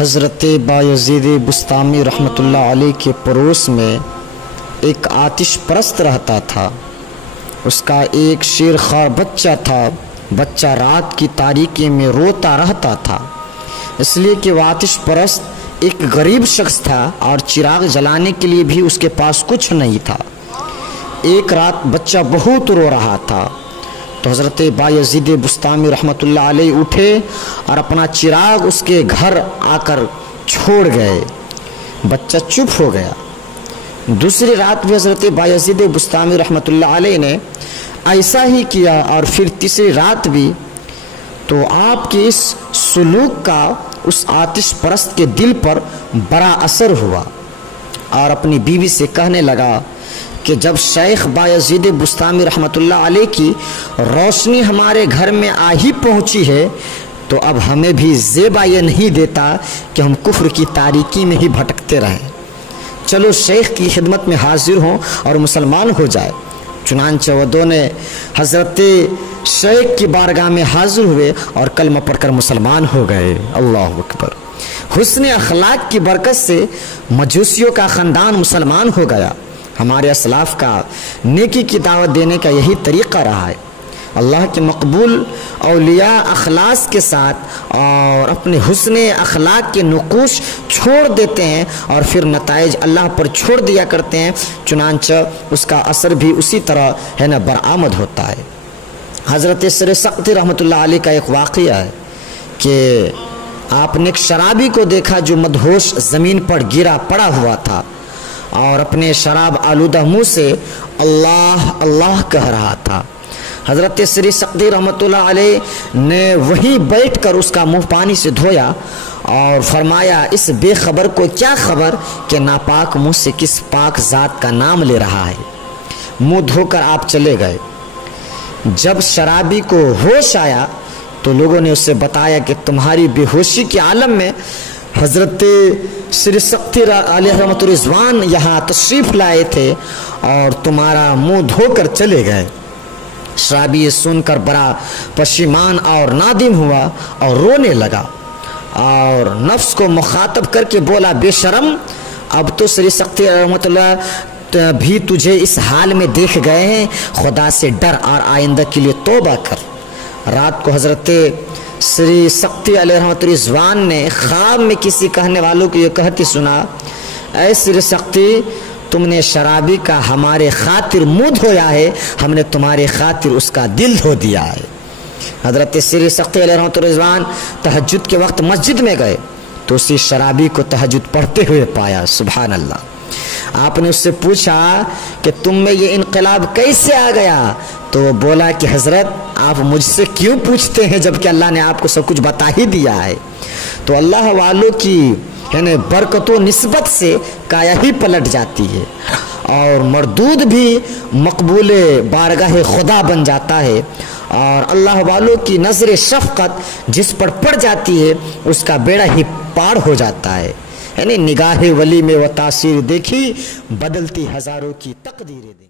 حضرت بایزید بسطامی رحمۃ اللہ علیہ کے پڑوس میں ایک آتش پرست رہتا تھا۔ اس کا ایک شیر خوار بچہ تھا۔ بچہ رات کی تاریکی میں روتا رہتا تھا، اس لیے کہ وہ آتش پرست ایک غریب شخص تھا اور چراغ جلانے کے لیے بھی اس کے پاس کچھ نہیں تھا۔ ایک رات بچہ بہت رو رہا تھا تو حضرت بایزید بسطامی رحمۃ اللہ علیہ اٹھے اور اپنا چراغ اس کے گھر آ کر چھوڑ گئے۔ بچہ چپ ہو گیا۔ دوسری رات بھی حضرت بایزید بسطامی رحمۃ اللہ علیہ نے ایسا ہی کیا، اور پھر تیسری رات بھی۔ تو آپ کے اس سلوک کا اس آتش پرست کے دل پر بڑا اثر ہوا، اور اپنی بیوی سے کہنے لگا کہ جب شیخ بایزید بسطامی رحمۃ اللہ علیہ کی روشنی ہمارے گھر میں آ ہی پہنچی ہے تو اب ہمیں بھی زیبا یہ نہیں دیتا کہ ہم کفر کی تاریکی میں ہی بھٹکتے رہیں۔ چلو شیخ کی خدمت میں حاضر ہوں اور مسلمان ہو جائے۔ چنانچہ وہ دونوں حضرت شیخ کی بارگاہ میں حاضر ہوئے اور کلمہ پڑھ کر مسلمان ہو گئے۔ اللہ اکبر۔ حسن اخلاق کی برکت سے مجوسیوں کا خاندان مسلمان ہو گیا۔ ہمارے اسلاف کا نیکی کی دعوت دینے کا یہی طریقہ رہا ہے۔ اللہ کے مقبول اولیاء اخلاص کے ساتھ اور اپنے حسن اخلاق کے نقوش چھوڑ دیتے ہیں اور پھر نتائج اللہ پر چھوڑ دیا کرتے ہیں، چنانچہ اس کا اثر بھی اسی طرح ہے نا برآمد ہوتا ہے۔ حضرت سر سقطی رحمۃ اللہ علیہ کا ایک واقعہ ہے کہ آپ نے ایک شرابی کو دیکھا جو مدہوش زمین پر گرا پڑا ہوا تھا اور اپنے شراب آلودہ منہ سے اللہ اللہ کہہ رہا تھا۔ حضرت سری سقطی رحمۃ اللہ علیہ نے وہیں بیٹھ کر اس کا منہ پانی سے دھویا اور فرمایا، اس بے خبر کو کیا خبر کہ ناپاک منہ سے کس پاک ذات کا نام لے رہا ہے۔ منہ دھو کر آپ چلے گئے۔ جب شرابی کو ہوش آیا تو لوگوں نے اسے بتایا کہ تمہاری بے ہوشی کے عالم میں حضرت سری سقطی علیہ رحمۃ الرضوان یہاں تشریف لائے تھے اور تمہارا منہ دھو کر چلے گئے۔ شرابی یہ سن کر بڑا پشیمان اور نادم ہوا اور رونے لگا اور نفس کو مخاطب کر کے بولا، بے شرم، اب تو سری سقطی رحمۃ اللہ بھی تجھے اس حال میں دیکھ گئے ہیں، خدا سے ڈر اور آئندہ کے لیے توبہ کر۔ رات کو حضرت سری سقطی علیہ رحمۃ الرضوان نے خواب میں کسی کہنے والوں کو یہ کہتے سنا، اے سری سقطی، تم نے شرابی کا ہمارے خاطر منہ دھویا ہے، ہم نے تمہارے خاطر اس کا دل دھو دیا ہے۔ حضرت سری سقطی علیہ رحمۃ الرضوان تہجد کے وقت مسجد میں گئے تو اسی شرابی کو تہجد پڑھتے ہوئے پایا۔ سبحان اللہ۔ آپ نے اس سے پوچھا کہ تم میں یہ انقلاب کیسے آ گیا؟ تو وہ بولا کہ حضرت آپ مجھ سے کیوں پوچھتے ہیں جبکہ اللہ نے آپ کو سب کچھ بتا ہی دیا ہے۔ تو اللہ والوں کی یعنی برکت و نسبت سے کایا ہی پلٹ جاتی ہے اور مردود بھی مقبول بارگاہ خدا بن جاتا ہے، اور اللہ والوں کی نظر شفقت جس پر پڑ جاتی ہے اس کا بیڑا ہی پار ہو جاتا ہے۔ یعنی نگاہ ولی میں وہ تاثیر دیکھی، بدلتی ہزاروں کی تقدیریں دیکھی۔